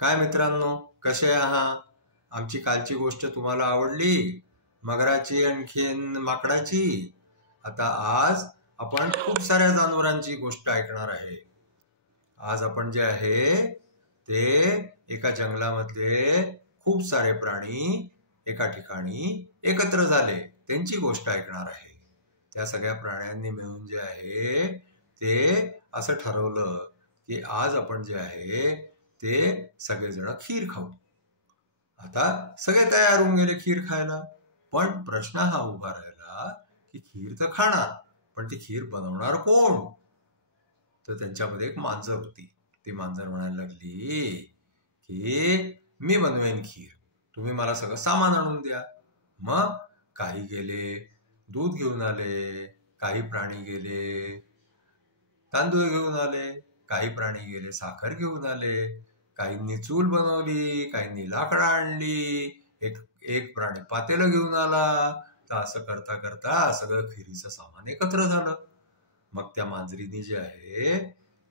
काय मित्रांनो, कसे आहात? आमची कालची गोष्ट तुम्हाला आवडली? मगराची आणखीन माकडाची. आता आज आपण खूप साऱ्या जनावरांची गोष्ट ऐकणार आहे. आज आपण जे आहे ते एका जंगलामधले खूप सारे प्राणी एका ठिकाणी एकत्र झाले, त्यांची गोष्ट ऐकणार आहे. त्या सगळ्या प्राण्यांनी मिळून जे आहे ते असं ठरवलं की आज आपण जे आहे ते सगळेजण खीर खाऊ. आता सगळे तयार होऊन गेले खीर खायला. पण प्रश्न हा उभा राहिला की खीर तर खाणार, पण ती खीर बनवणार कोण? तर त्यांच्यामध्ये एक मांजर होती. ती मांजर म्हणायला लागली की मी बनवेन खीर, तुम्ही मला सगळं सामान आणून द्या. मग काही गेले दूध घेऊन आले, काही प्राणी गेले तांदूळ घेऊन आले, काही प्राणी गेले साखर घेऊन आले, काहींनी चूल बनवली, काहींनी लाकडं आणली, एक प्राणी पातेलं घेऊन आला. तर असं करता करता सगळं खिरीचं सामान एकत्र झालं. मग त्या मांजरीने जे आहे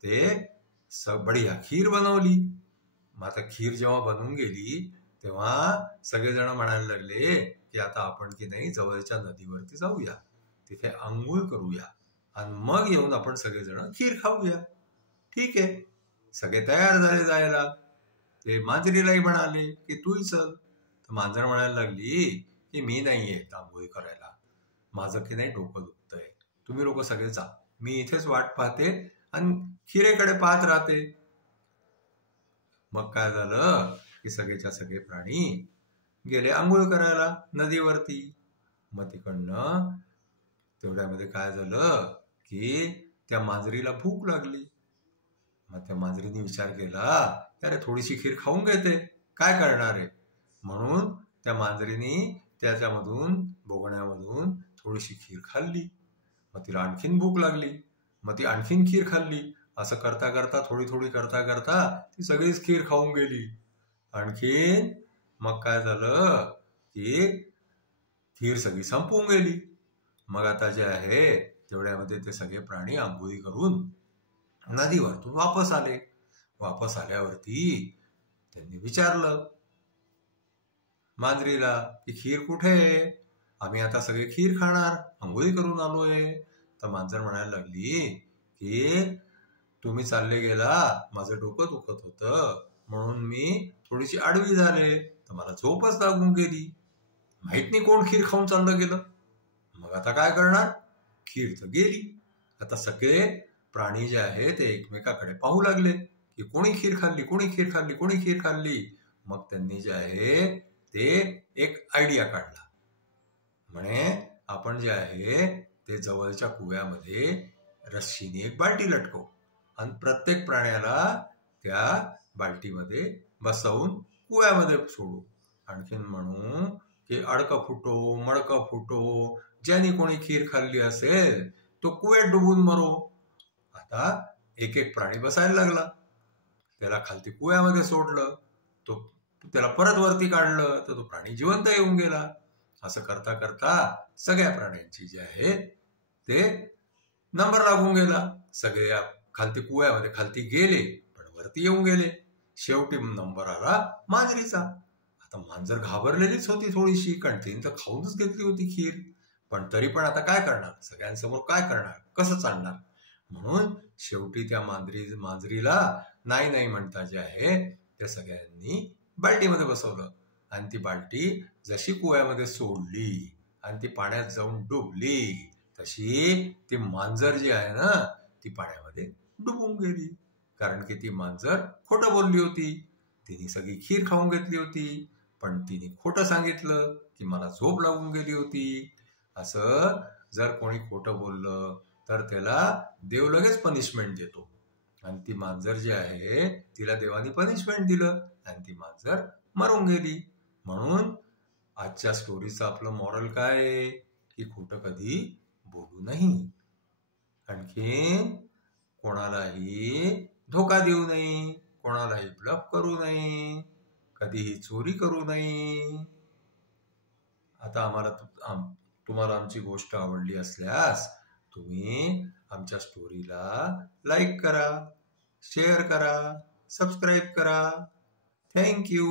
ते बढिया खीर बनवली. मग आता खीर जेव्हा बनवून गेली तेव्हा सगळेजण म्हणायला लागले की आता आपण की नाही जवळच्या नदीवरती जाऊया, तिथे आंघोळ करूया आणि मग येऊन आपण सगळेजण खीर खाऊया. ठीक आहे, सगळे तयार झाले जायला. ते मांजरीलाही म्हणाले की तूही चल. तर मांजर म्हणायला लागली की मी नाही येत आंघोळी करायला, माझं की नाही डोकं दुखतंय, तुम्ही लोक सगळे जा, मी इथेच वाट पाहते आणि खिरेकडे पाहत राहते. मग काय झालं की सगळेच्या सगळे प्राणी गेले आंघोळ करायला नदीवरती. मग तिकडनं तेवढ्यामध्ये काय झालं की त्या मांजरीला भूक लागली. मग त्या मांजरीने विचार केला, अरे थोडीशी खीर खाऊन घेते, काय करणार आहे. म्हणून त्या मांजरीने त्याच्यामधून बोगण्यामधून थोडीशी खीर खाल्ली. मग तिला आणखीन भूक लागली, मग ती आणखीन खीर खाल्ली. असं करता करता थोडी थोडी करता करता ती सगळीच खीर खाऊन गेली. आणखीन मग काय झालं की खीर सगळी संपून गेली. मग आता जे आहे तेवढ्यामध्ये ते सगळे प्राणी आंघोळी करून नदीवरतून वापस आले. वापस आल्यावरती त्यांनी विचारलं मांजरीला की खीर कुठे आहे? आम्ही आता सगळे खीर खाणार, आंघोळी करून आलोय. तर मांजर म्हणायला लागली की तुम्ही चालले गेला, माझं डोकं दुखत होतं म्हणून मी थोडीशी आडवी झाले, तर मला झोपच लागून गेली, माहित नाही कोण खीर खाऊन चाललं गेलं. मग आता काय करणार, खीर तर गेली. आता सगळे प्राणी जे आहे ते एकमेकाकडे पाहू लागले की कोणी खीर खाल्ली, कोणी खीर खाल्ली, कोणी खीर खाल्ली. मग त्यांनी जे आहे ते एक आयडिया काढला. म्हणे आपण जे आहे ते जवळच्या कुव्यामध्ये रस्सीने एक बाल्टी लटकवू आणि प्रत्येक प्राण्याला त्या बाल्टीमध्ये बसवून कुव्यामध्ये सोडू. आणखीन म्हणू की अडकं फुटो मडकं फुटो, ज्याने कोणी खीर खाल्ली असेल तो कुव्यात डुबून मरो. आता एक एक प्राणी बसायला लागला. त्याला खालती कुव्यामध्ये सोडलं, तो त्याला परत वरती काढलं तर तो प्राणी जिवंत येऊन गेला. असं करता करता सगळ्या प्राण्यांची जे आहे ते नंबर लागून गेला. सगळे खालती कुव्यामध्ये खालती गेले पण वरती येऊन गेले. शेवटी नंबर आला मांजरीचा. आता मांजर घाबरलेलीच होती थोडीशी, कारण तिने तर खाऊनच घेतली होती खीर. पण तरी पण आता काय करणार, सगळ्यांसमोर काय करणार, कसं चालणार. म्हणून शेवटी त्या मांजरीला नाही नाही म्हणता जे आहे त्या सगळ्यांनी बाल्टीमध्ये बसवलं आणि ती बाल्टी जशी कुव्यामध्ये सोडली आणि ती पाण्यात जाऊन डुबली तशी ती मांजर जी आहे ना ती पाण्यामध्ये डुबून गेली. कारण की ती मांजर खोटं बोलली होती. तिने सगळी खीर खाऊन घेतली होती, पण तिने खोटं सांगितलं की मला झोप लागून गेली होती. असं जर कोणी खोटं बोललं तर त्याला देव लगेच पनिशमेंट देतो. आणि ती मांजर जी आहे तिला देवानी पनिशमेंट दिलं आणि ती मांजर मरून गेली. म्हणून आजच्या स्टोरीचं आपलं मॉरल काय आहे की खोटं कधी बोलू नाही, आणखीन कोणालाही धोका देऊ नये, कोणालाही ब्लफ करू नये, कधीही चोरी करू नये. आता तुम्हाला आमची गोष्ट आवडली असल्यास तुम्ही आमच्या स्टोरीला लाईक करा, शेअर करा, सबस्क्राईब करा. थँक्यू.